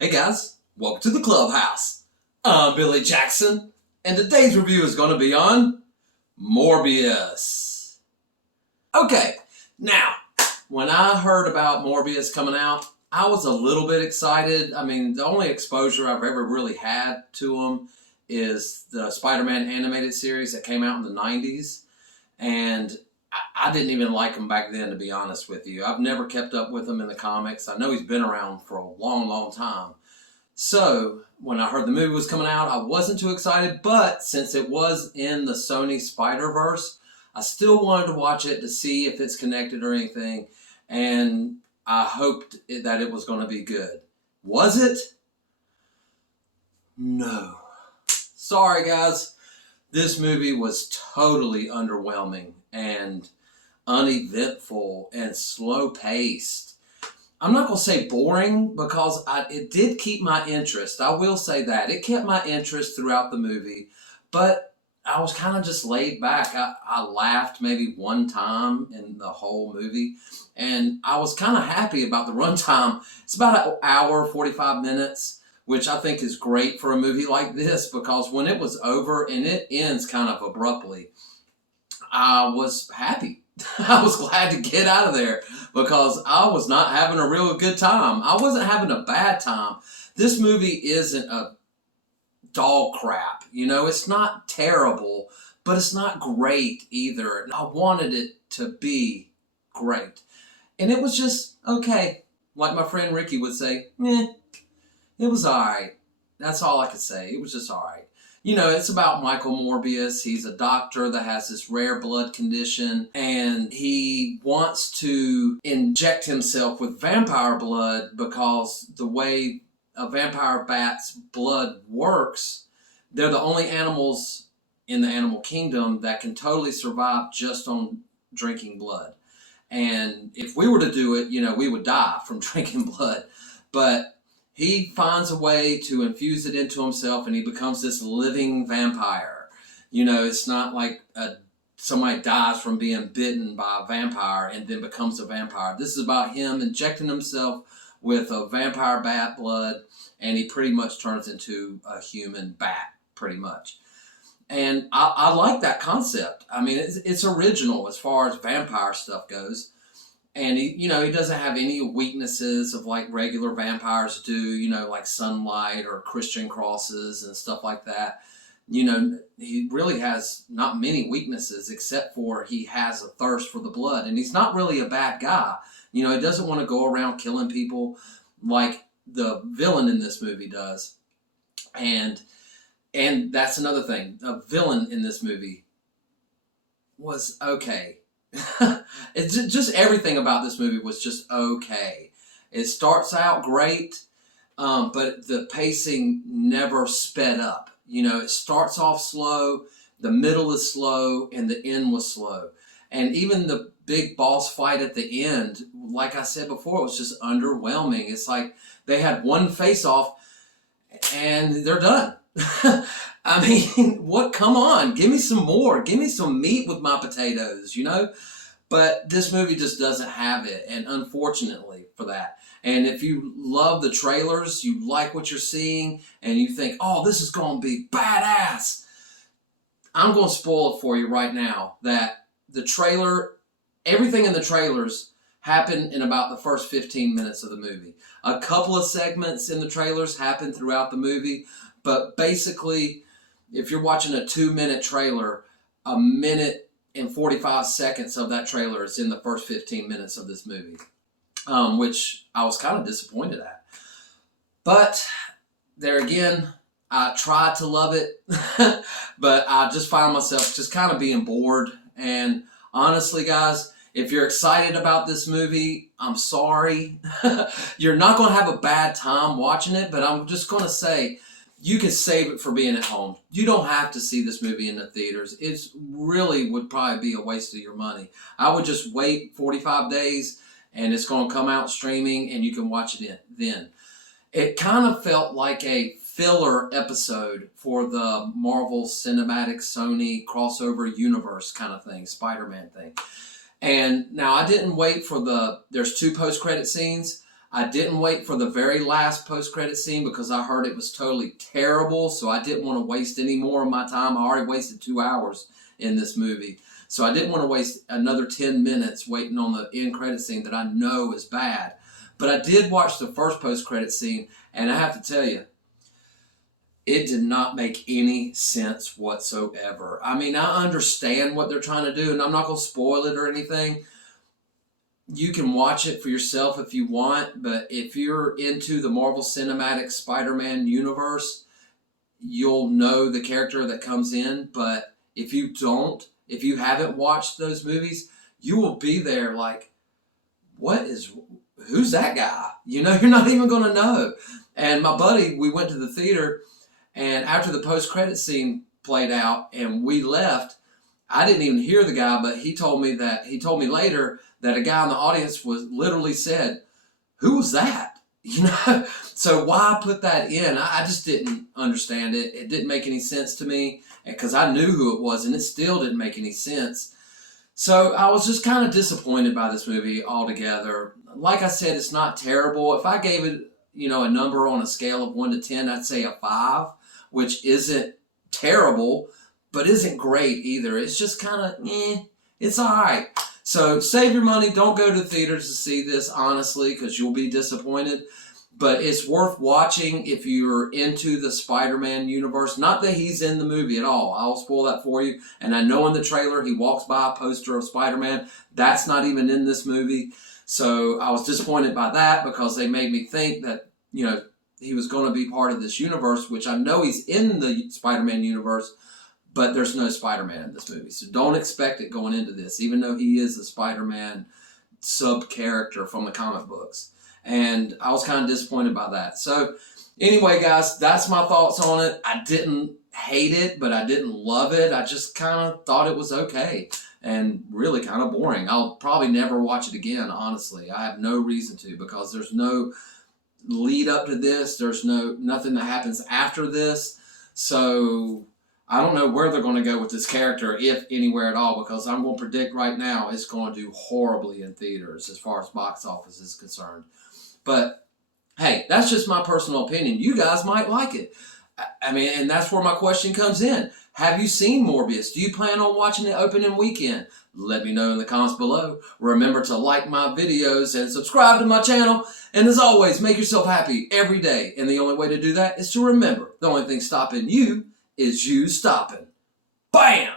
Hey guys, welcome to the clubhouse. I'm Billy Jackson, and today's review is going to be on Morbius. Okay, now, when I heard about Morbius coming out, I was a little bit excited. I mean, the only exposure I've ever really had to him is the Spider-Man animated series that came out in the 90s, and I didn't even like him back then, to be honest with you. I've never kept up with him in the comics. I know he's been around for a long, long time. So, when I heard the movie was coming out, I wasn't too excited, but since it was in the Sony Spider-Verse, I still wanted to watch it to see if it's connected or anything, and I hoped that it was going to be good. Was it? No. Sorry, guys. This movie was totally underwhelming and uneventful and slow-paced. I'm not going to say boring because it did keep my interest. I will say that. It kept my interest throughout the movie, but I was kind of just laid back. I laughed maybe one time in the whole movie, and I was kind of happy about the runtime. It's about an hour, 45 minutes, which I think is great for a movie like this because when it was over and it ends kind of abruptly, I was happy. I was glad to get out of there because I was not having a real good time. I wasn't having a bad time. This movie isn't a dog crap. You know, it's not terrible, but it's not great either. I wanted it to be great. And it was just okay. Like my friend Ricky would say, it was alright. That's all I could say. It was just alright. You know, it's about Michael Morbius. He's a doctor that has this rare blood condition, and he wants to inject himself with vampire blood because the way a vampire bat's blood works, they're the only animals in the animal kingdom that can totally survive just on drinking blood. And if we were to do it, you know, we would die from drinking blood. But he finds a way to infuse it into himself, and he becomes this living vampire. You know, it's not like somebody dies from being bitten by a vampire and then becomes a vampire. This is about him injecting himself with a vampire bat blood, and he pretty much turns into a human bat, pretty much. And I like that concept. I mean, it's original as far as vampire stuff goes. And he doesn't have any weaknesses of like regular vampires do, you know, like sunlight or Christian crosses and stuff like that. You know, he really has not many weaknesses except for he has a thirst for the blood. And he's not really a bad guy. You know, he doesn't want to go around killing people like the villain in this movie does. And that's another thing. A villain in this movie was okay. It's just everything about this movie was just okay. It starts out great, but the pacing never sped up. You know, it starts off slow, the middle is slow, and the end was slow. And even the big boss fight at the end, like I said before, it was just underwhelming. It's like they had one face-off and they're done. I mean, what? Come on, give me some more. Give me some meat with my potatoes, you know? But this movie just doesn't have it, and unfortunately for that. And if you love the trailers, you like what you're seeing, and you think, oh, this is going to be badass, I'm going to spoil it for you right now that the trailer, everything in the trailers happened in about the first 15 minutes of the movie. A couple of segments in the trailers happen throughout the movie, but basically, if you're watching a 2-minute trailer, a minute and 45 seconds of that trailer is in the first 15 minutes of this movie, which I was kind of disappointed at. But there again, I tried to love it, but I just found myself just kind of being bored. And honestly, guys, if you're excited about this movie, I'm sorry. You're not going to have a bad time watching it, but I'm just going to say, you can save it for being at home. You don't have to see this movie in the theaters. It really would probably be a waste of your money. I would just wait 45 days and it's going to come out streaming and you can watch it then. It kind of felt like a filler episode for the Marvel Cinematic Sony crossover universe kind of thing, Spider-Man thing. And now I didn't wait for there's 2 post-credit scenes. I didn't wait for the very last post-credit scene because I heard it was totally terrible, so I didn't want to waste any more of my time. I already wasted 2 hours in this movie. So I didn't want to waste another 10 minutes waiting on the end credit scene that I know is bad. But I did watch the first post-credit scene, and I have to tell you, it did not make any sense whatsoever. I mean, I understand what they're trying to do, and I'm not going to spoil it or anything. You can watch it for yourself if you want, but if you're into the Marvel Cinematic Spider-Man universe, you'll know the character that comes in. But if you don't, if you haven't watched those movies, you will be there like, who's that guy? You know, you're not even going to know. And my buddy, we went to the theater, and after the post-credit scene played out and we left, I didn't even hear the guy, but he told me later that a guy in the audience literally said, "Who was that?" You know, so why put that in? I just didn't understand it. It didn't make any sense to me because I knew who it was, and it still didn't make any sense. So I was just kind of disappointed by this movie altogether. Like I said, it's not terrible. If I gave it, a number on a scale of 1 to 10, I'd say a 5, which isn't terrible, but isn't great either. It's just kind of, it's all right. So save your money. Don't go to theaters to see this, honestly, because you'll be disappointed. But it's worth watching if you're into the Spider-Man universe. Not that he's in the movie at all. I'll spoil that for you. And I know in the trailer he walks by a poster of Spider-Man. That's not even in this movie. So I was disappointed by that because they made me think that, he was going to be part of this universe, which I know he's in the Spider-Man universe, but there's no Spider-Man in this movie. So don't expect it going into this, even though he is a Spider-Man sub-character from the comic books. And I was kind of disappointed by that. So anyway, guys, that's my thoughts on it. I didn't hate it, but I didn't love it. I just kind of thought it was okay and really kind of boring. I'll probably never watch it again, honestly. I have no reason to because there's no lead up to this. There's nothing that happens after this. So I don't know where they're going to go with this character, if anywhere at all, because I'm going to predict right now it's going to do horribly in theaters as far as box office is concerned. But hey, that's just my personal opinion. You guys might like it. I mean, and that's where my question comes in. Have you seen Morbius? Do you plan on watching it opening weekend? Let me know in the comments below. Remember to like my videos and subscribe to my channel. And as always, make yourself happy every day. And the only way to do that is to remember the only thing stopping you is you stopping. Bam!